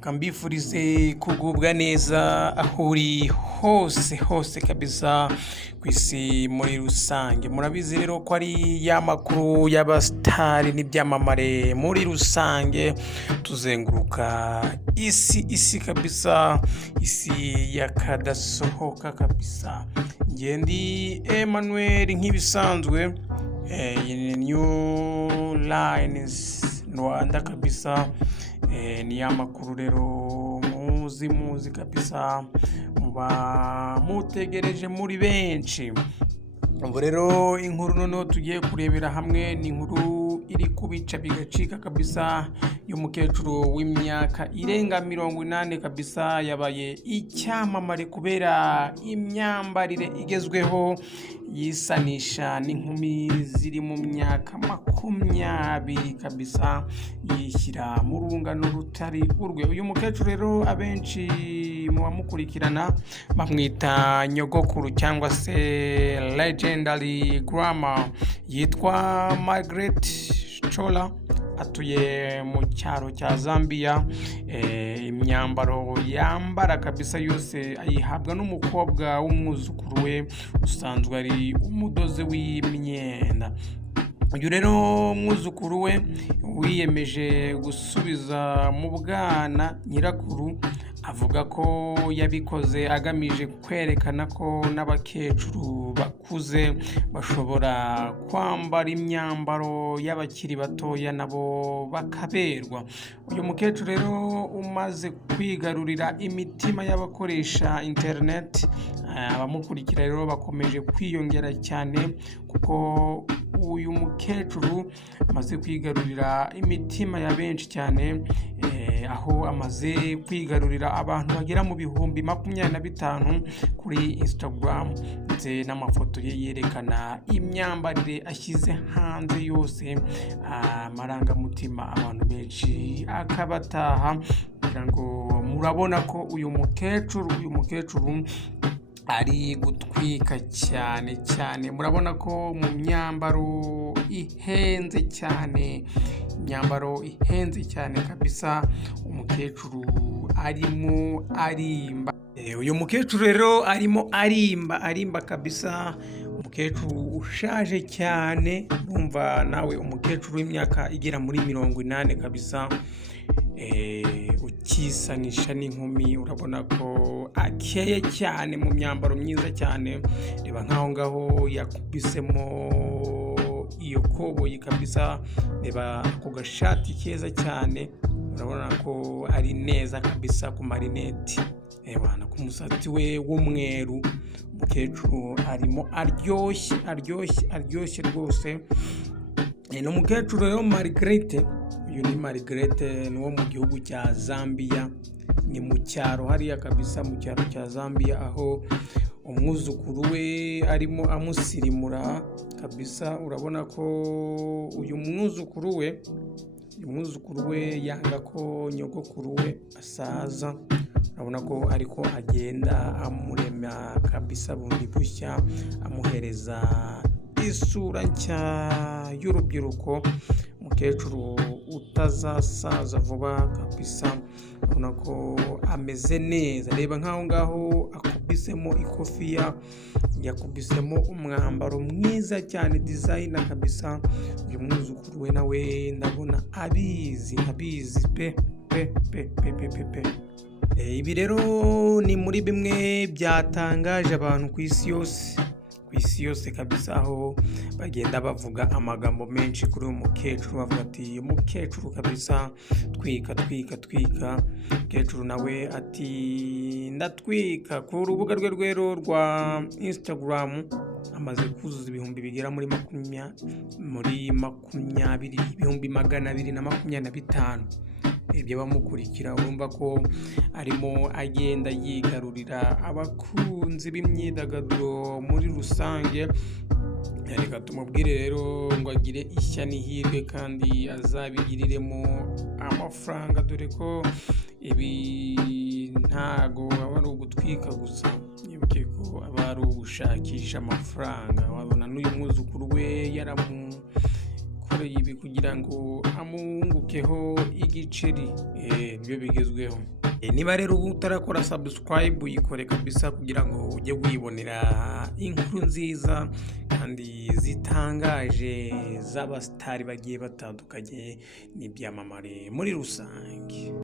Kambifurize kugubwa neza aho uri hose kabisa ku isi muri rusange. Murabizi rero ko ari ya makuru y'abasitari n'ibyamamare muri rusange tuzenguruka isi kabisa, isi yakadasohoka kabisa. Ngendi Emmanuel nk'ibisanzwe, New Lines Rwanda kabisa. Ni ya makuru rero muzi kabisa, muba mutegereje muri benshi. Ubu rero inkuru noneho tugiye kurebera hamwe, ni inkuru iri kubica bigacika kabisa y'umukecuru w'imyaka irenga 80 kabisa, yabaye icyamamare kubera imyambarire igezweho yisanisha n'inkumi ziri mu myaka 20 kabisa, yishyira mu rungano rutari urwe. Uyu mukecuru rero abenshi mu bamukurikirana bamwita nyogokuru cyangwa se legendary grandma, yitwa Margaret Chola, atuye mu cyaro cya Zambia. Imyambaro yambara kabisa yose ayihabwa n'umukobwa w'umwuzukuru we usanzwe ari umudozi w'imyenda. Uyu rero umwuzukuru we wiyemeje gusubiza mu bwana nyirakuru, avuga ko yabikoze agamije kwerekana ko n'abakecuru bakuze bashobora kwambara imyambaro y'abakiri batoya nabo bakaberwa. Uyu mukecuru rero umaze kwigarurira imitima y'abakoresha internet, abamukurikira rero bakomeje kwiyongera cyane, kuko uyu mukecuru amaze kwigarurira imitima ya benshi cyane, aho amaze kwigarurira abantu bagera mu bihumbi 25 kuri Instagram, ndetse n'amafoto ye yerekana imyambarire ashyize hanze yose, amarangamutima abantu benshi akabataha. kugira ngo murabona ko uyu mukecuru ari gutwika cyane. Murabona ko mu myambaro ihenze cyane kabisa, umukecuru arimo arimba. Uyu mukecuru rero arimo arimba kabisa, umukecuru ushaje cyane. Urumva nawe umukecuru w'imyaka igera muri 80 kabisa, ukisanisha n'inkumi, urabona ko akeye cyane mu myambaro myiza cyane. Reba nkaho ngaho yakubisemo iyo koboyi kabisa, reba ako gashati keza cyane, urabona ko ari neza kabisa ku marineti, ebana ku musatsi we w'umweru. Umukecuru arimo aryoshye rwose. No mukecuru rero Margaret, uyu ni Margaret, ni wo mu gihugu cya Zambia, ni mu cyaro hariya kabisa, mu cyaro cya Zambia, aho umwuzukuru we arimo amusirimura kabisa. Urabona ko uyu mwuzukuru we yanga ko nyogokuru we asaza, urabona ko ariko agenda amurema kabisa bundi bushya, amuhereza isura nshya y'urubyiruko, umukecuru utazasaza vuba kabisa. urabona ko ameze neza. Reba nkaho ngaho akubisemo ikofiya, yakubisemo umwambaro mwiza cyane, design kabisa. uyu mwuzukuru we nawe ndabona abizi pe. Ibi rero ni muri bimwe byatangaje abantu ku isi yose kabisa, aho bagenda bavuga amagambo menshi kuri uyu mukecuru, bavuga ati umukecuru kabisa twika. Umukecuru nawe ati ndatwika. Ku rubuga rwe rwero rwa Instagram amaze kuzuza ibihumbi bigera muri 225 ibyo bamukurikira. Urumva ko arimo agenda yigarurira abakunzi b'imyidagaduro muri rusange. Reka tumubwire rero ngo agire ishya n'ihirwe kandi azabigiriremo amafaranga, dore ko ibi ntago aba ari ugutwika gusa, yibuke ko aba ari ugushakisha amafaranga. Wabona n'uyu mwuzukuru we yakoreye ibi kugira ngo amungukeho igiceri, nibyo bigezweho. Niba rero utarakora subscribe uyikore kabisa kugira ngo ujye wibonera inkuru nziza kandi zitangaje z'abasitari bagiye batandukanye n'ibyamamare muri rusange.